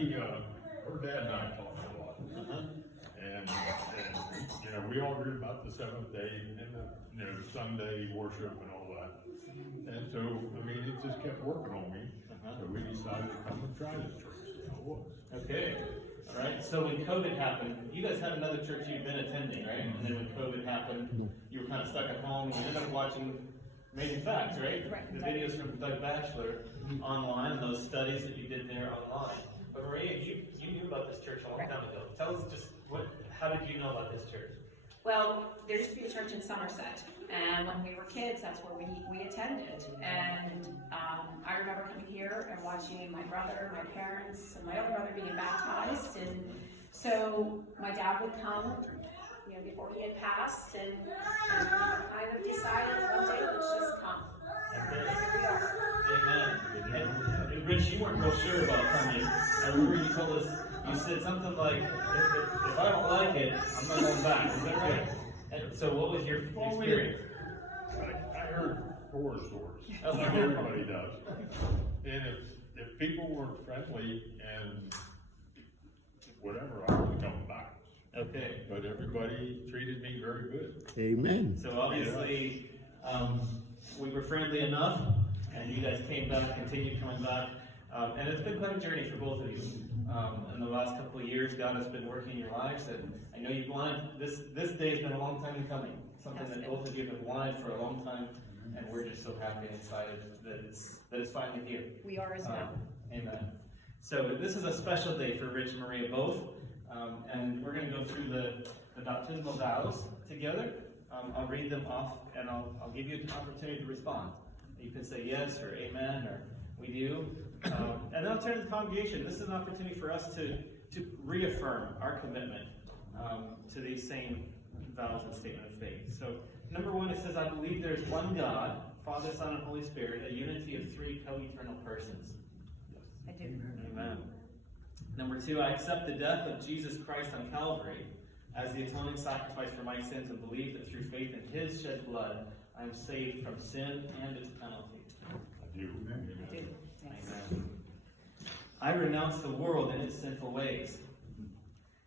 her dad and I talked a lot. And, we all agreed about the seventh day and the Sunday worship and all that. And so, it just kept working on me. So we decided to come and try this church. See how it was. Okay. All right. So when COVID happened, you guys had another church you've been attending, right? And then when COVID happened, you were kind of stuck at home. You ended up watching Amazing Facts, right? Right. The videos from Doug Batchelor online, and those studies that you did there online. But Maria, you knew about this church a long time ago. Tell us just how did you know about this church? Well, there used to be a church in Somerset, and when we were kids, that's where we attended. And I remember coming here and watching my brother, my parents, and my other brother being baptized. And so my dad would come, before he had passed, and kind of decided one day, let's just come. And here we are. Amen. And Rich, you weren't real sure about coming. I remember you told us, you said something like, if I don't like it, I'm not going back. Is that right? And so what was your experience? I heard horror stories, like everybody does. And if people weren't friendly and whatever, I wasn't coming back. Okay. But everybody treated me very good. Amen. So obviously, we were friendly enough, and you guys came back, continued coming back. And it's been quite a journey for both of you. In the last couple of years, God has been working in your lives, and I know you've wanted, this day has been a long time in coming. Something that both of you have wanted for a long time, and we're just so happy and excited that it's finally here. We are as well. Amen. So this is a special day for Rich and Maria both, and we're going to go through the baptismal vows together. I'll read them off, and I'll give you an opportunity to respond. You can say yes or amen or we do. And then I'll turn to the congregation. This is an opportunity for us to reaffirm our commitment to these same vows and statement of faith. So, number one, it says, I believe there is one God, Father, Son, and Holy Spirit, a unity of three co-eternal persons. I do. Amen. Number two, I accept the death of Jesus Christ on Calvary as the atoning sacrifice for my sins and believe that through faith in His shed blood, I am saved from sin and its penalty. I do. I do. Yes. Amen. I renounce the world and its sinful ways,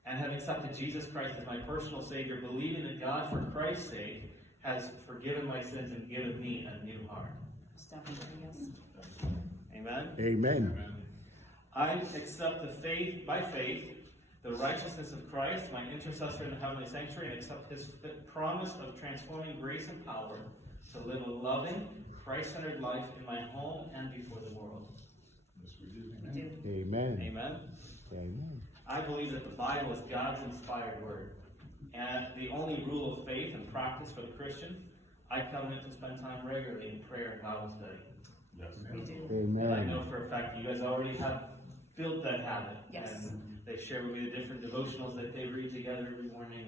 and have accepted Jesus Christ as my personal Savior, believing that God, for Christ's sake, has forgiven my sins and given me a new heart. Definitely, yes. Amen. Amen. I accept by faith, the righteousness of Christ, my intercessor in the heavenly sanctuary, and accept His promise of transforming grace and power to live a loving, Christ-centered life in my home and before the world. Yes, we do. We do. Amen. Amen. Amen. I believe that the Bible is God's inspired word, and the only rule of faith and practice for the Christian. I covenant to spend time regularly in prayer and Bible study. Yes. We do. And I Amen. know for a fact you guys already have built that habit. Yes. And they share with me the different devotionals that they read together every morning,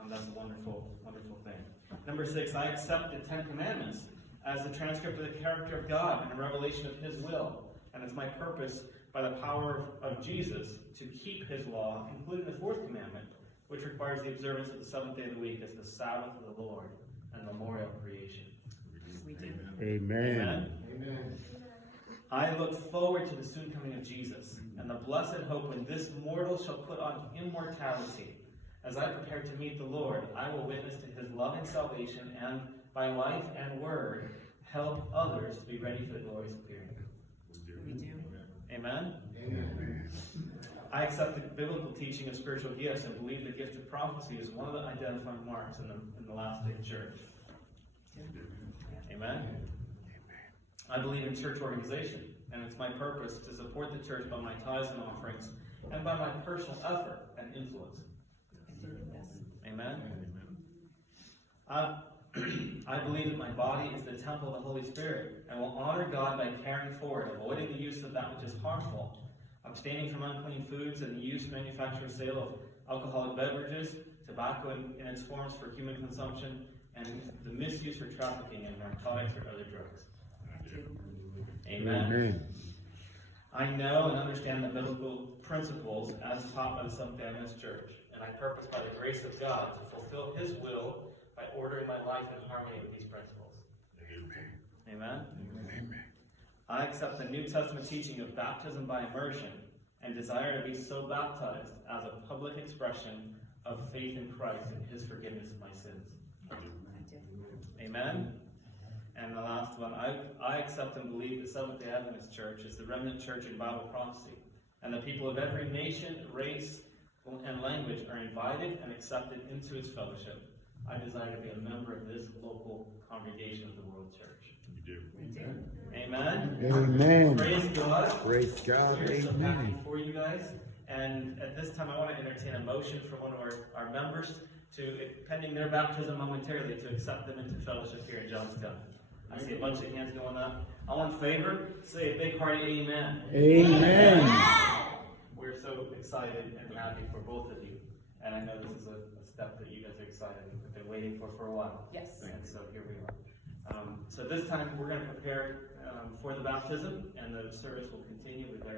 and that's a wonderful, wonderful thing. Number 6, I accept the 10 Commandments as the transcript of the character of God and a revelation of His will. And it's my purpose, by the power of Jesus, to keep His law, including the 4th commandment, which requires the observance of the 7th day of the week as the Sabbath of the Lord and memorial of creation. We do. Amen. Amen. I look forward to the soon coming of Jesus and the blessed hope when this mortal shall put on immortality. As I prepare to meet the Lord, I will witness to His loving salvation and, by life and word, help others to be ready for the glorious appearing. We do. Amen? Amen. I accept the biblical teaching of spiritual gifts and believe the gift of prophecy is one of the identifying marks in the last day church. Amen? I believe in church organization, and it's my purpose to support the church by my tithes and offerings and by my personal effort and influence. Yes. Amen? I believe that my body is the temple of the Holy Spirit and will honor God by caring for it, avoiding the use of that which is harmful, abstaining from unclean foods and the use, manufacture, sale of alcoholic beverages, tobacco in its forms for human consumption, and the misuse or trafficking in narcotics or other drugs. Amen. Amen. I know and understand the biblical principles as taught by the Seventh-day Adventist Church, and I purpose by the grace of God to fulfill His will by ordering my life in harmony with these principles. Amen. Amen. I accept the New Testament teaching of baptism by immersion and desire to be so baptized as a public expression of faith in Christ and his forgiveness of my sins. I do. Amen? And the last one, I accept and believe that Seventh-day Adventist Church is the remnant church in Bible prophecy, and the people of every nation, race, and language are invited and accepted into its fellowship. I desire to be a member of this local congregation of the World Church. You do. We do. Amen? Amen. Praise God. Praise God. We're so happy Amen. for you guys. And at this time, I want to entertain a motion from one of our members to, pending their baptism momentarily, to accept them into fellowship here in Johnstown. I see a bunch of hands going up. All in favor, say a big hearty amen. Amen. We're so excited and happy for both of you. And I know this is a step that you guys are excited and have been waiting for a while. Yes. And so here we are. So this time we're going to prepare for the baptism, and the service will continue with our